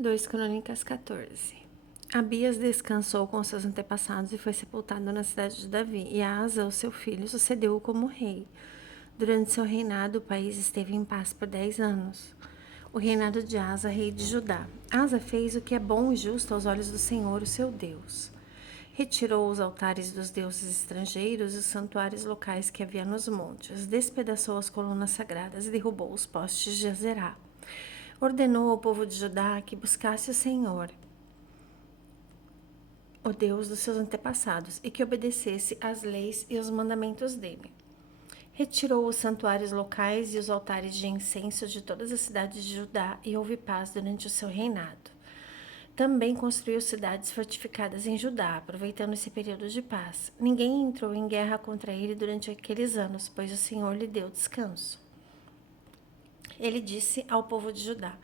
2 Crônicas 14. Abias descansou com seus antepassados e foi sepultado na cidade de Davi, e Asa, o seu filho, sucedeu-o como rei. Durante seu reinado, o país esteve em paz por 10 anos. O reinado de Asa, rei de Judá. Asa fez o que é bom e justo aos olhos do Senhor, o seu Deus. Retirou os altares dos deuses estrangeiros e os santuários locais que havia nos montes, despedaçou as colunas sagradas e derrubou os postes de Azerá. Ordenou ao povo de Judá que buscasse o Senhor, o Deus dos seus antepassados, e que obedecesse às leis e os mandamentos dele. Retirou os santuários locais e os altares de incenso de todas as cidades de Judá e houve paz durante o seu reinado. Também construiu cidades fortificadas em Judá, aproveitando esse período de paz. Ninguém entrou em guerra contra ele durante aqueles anos, pois o Senhor lhe deu descanso. Ele disse ao povo de Judá: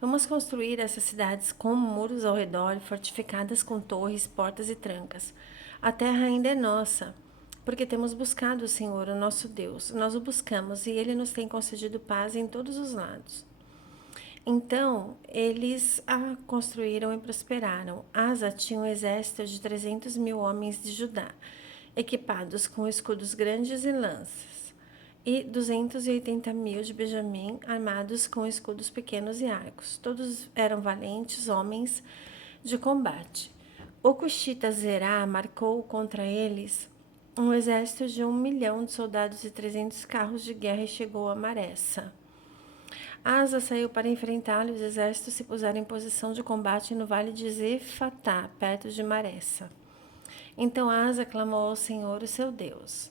Vamos construir essas cidades com muros ao redor, fortificadas com torres, portas e trancas. A terra ainda é nossa, porque temos buscado o Senhor, o nosso Deus. Nós o buscamos e ele nos tem concedido paz em todos os lados. Então, eles a construíram e prosperaram. Asa tinha um exército de 300.000 homens de Judá, equipados com escudos grandes e lanças, e 280.000 de Benjamim, armados com escudos pequenos e arcos. Todos eram valentes homens de combate. O cuxita Zerá marcou contra eles um exército de 1.000.000 de soldados e 300 carros de guerra e chegou a Maressa. Asa saiu para enfrentá-lo e os exércitos se puseram em posição de combate no vale de Zefatá, perto de Maressa. Então Asa clamou ao Senhor, o seu Deus.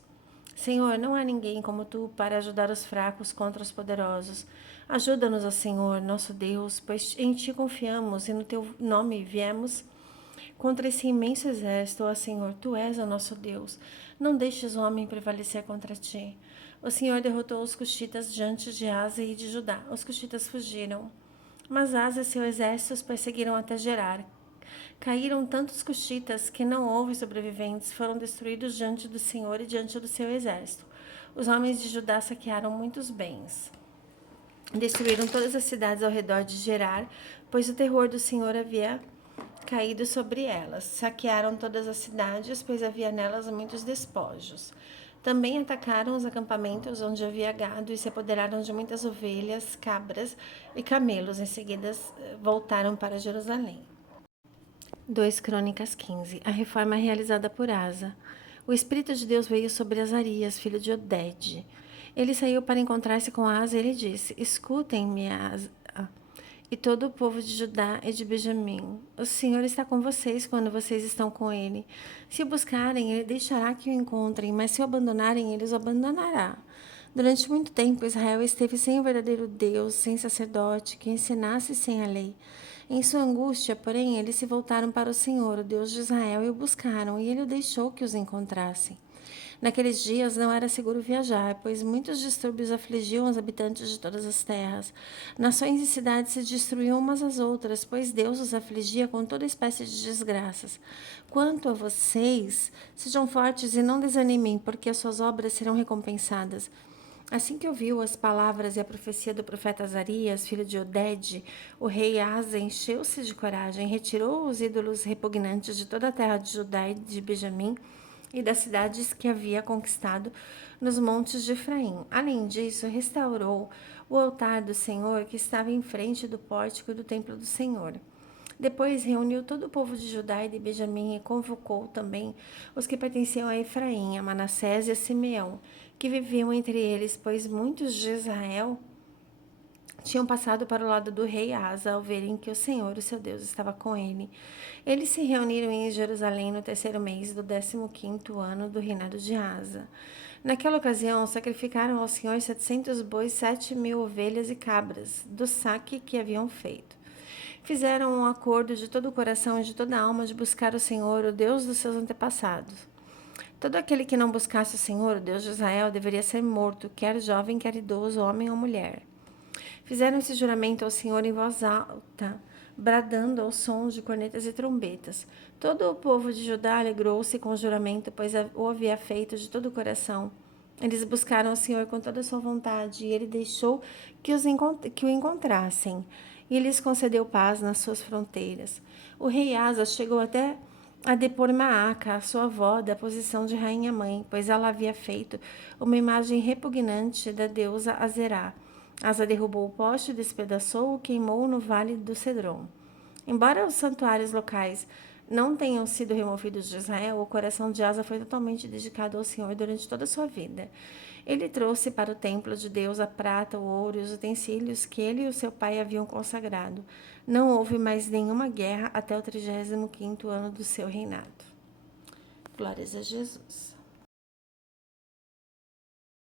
Senhor, não há ninguém como tu para ajudar os fracos contra os poderosos. Ajuda-nos, ó Senhor, nosso Deus, pois em ti confiamos e no teu nome viemos contra esse imenso exército, ó Senhor. Tu és o nosso Deus. Não deixes o homem prevalecer contra ti. O Senhor derrotou os cuxitas diante de Asa e de Judá. Os cuxitas fugiram, mas Asa e seu exército os perseguiram até Gerar. Caíram tantos cuxitas que não houve sobreviventes, foram destruídos diante do Senhor e diante do seu exército. Os homens de Judá saquearam muitos bens. Destruíram todas as cidades ao redor de Gerar, pois o terror do Senhor havia caído sobre elas. Saquearam todas as cidades, pois havia nelas muitos despojos. Também atacaram os acampamentos onde havia gado e se apoderaram de muitas ovelhas, cabras e camelos. Em seguida, voltaram para Jerusalém. 2 Crônicas 15. A reforma realizada por Asa. O Espírito de Deus veio sobre Azarias, filho de Oded. Ele saiu para encontrar-se com Asa e ele disse: Escutem-me, Asa, e todo o povo de Judá e de Benjamim. O Senhor está com vocês quando vocês estão com ele. Se o buscarem, ele deixará que o encontrem, mas se o abandonarem, ele os abandonará. Durante muito tempo, Israel esteve sem o verdadeiro Deus, sem sacerdote que ensinasse sem a lei. Em sua angústia, porém, eles se voltaram para o Senhor, o Deus de Israel, e o buscaram, e ele o deixou que os encontrassem. Naqueles dias não era seguro viajar, pois muitos distúrbios afligiam os habitantes de todas as terras. Nações e cidades se destruíam umas às outras, pois Deus os afligia com toda espécie de desgraças. Quanto a vocês, sejam fortes e não desanimem, porque as suas obras serão recompensadas. Assim que ouviu as palavras e a profecia do profeta Azarias, filho de Oded, o rei Asa encheu-se de coragem, retirou os ídolos repugnantes de toda a terra de Judá e de Benjamim e das cidades que havia conquistado nos montes de Efraim. Além disso, restaurou o altar do Senhor que estava em frente do pórtico do templo do Senhor. Depois reuniu todo o povo de Judá e de Benjamim e convocou também os que pertenciam a Efraim, a Manassés e a Simeão, que viviam entre eles, pois muitos de Israel tinham passado para o lado do rei Asa ao verem que o Senhor, o seu Deus, estava com ele. Eles se reuniram em Jerusalém no terceiro mês do 15º ano do reinado de Asa. Naquela ocasião, sacrificaram ao Senhor 700 bois, 7.000 ovelhas e cabras, do saque que haviam feito. Fizeram um acordo de todo o coração e de toda a alma de buscar o Senhor, o Deus dos seus antepassados. Todo aquele que não buscasse o Senhor, o Deus de Israel, deveria ser morto, quer jovem, quer idoso, homem ou mulher. Fizeram esse juramento ao Senhor em voz alta, bradando aos sons de cornetas e trombetas. Todo o povo de Judá alegrou-se com o juramento, pois o havia feito de todo o coração. Eles buscaram o Senhor com toda a sua vontade, e ele deixou que o encontrassem. e lhes concedeu paz nas suas fronteiras. O rei Asa chegou até a depor Maaca, a sua avó, da posição de rainha-mãe, pois ela havia feito uma imagem repugnante da deusa Azerá. Asa derrubou o poste, despedaçou-o e queimou no vale do Cedron. Embora os santuários locais não tenham sido removidos de Israel, o coração de Asa foi totalmente dedicado ao Senhor durante toda a sua vida. Ele trouxe para o templo de Deus a prata, o ouro e os utensílios que ele e o seu pai haviam consagrado. Não houve mais nenhuma guerra até o 35º ano do seu reinado. Glórias a Jesus.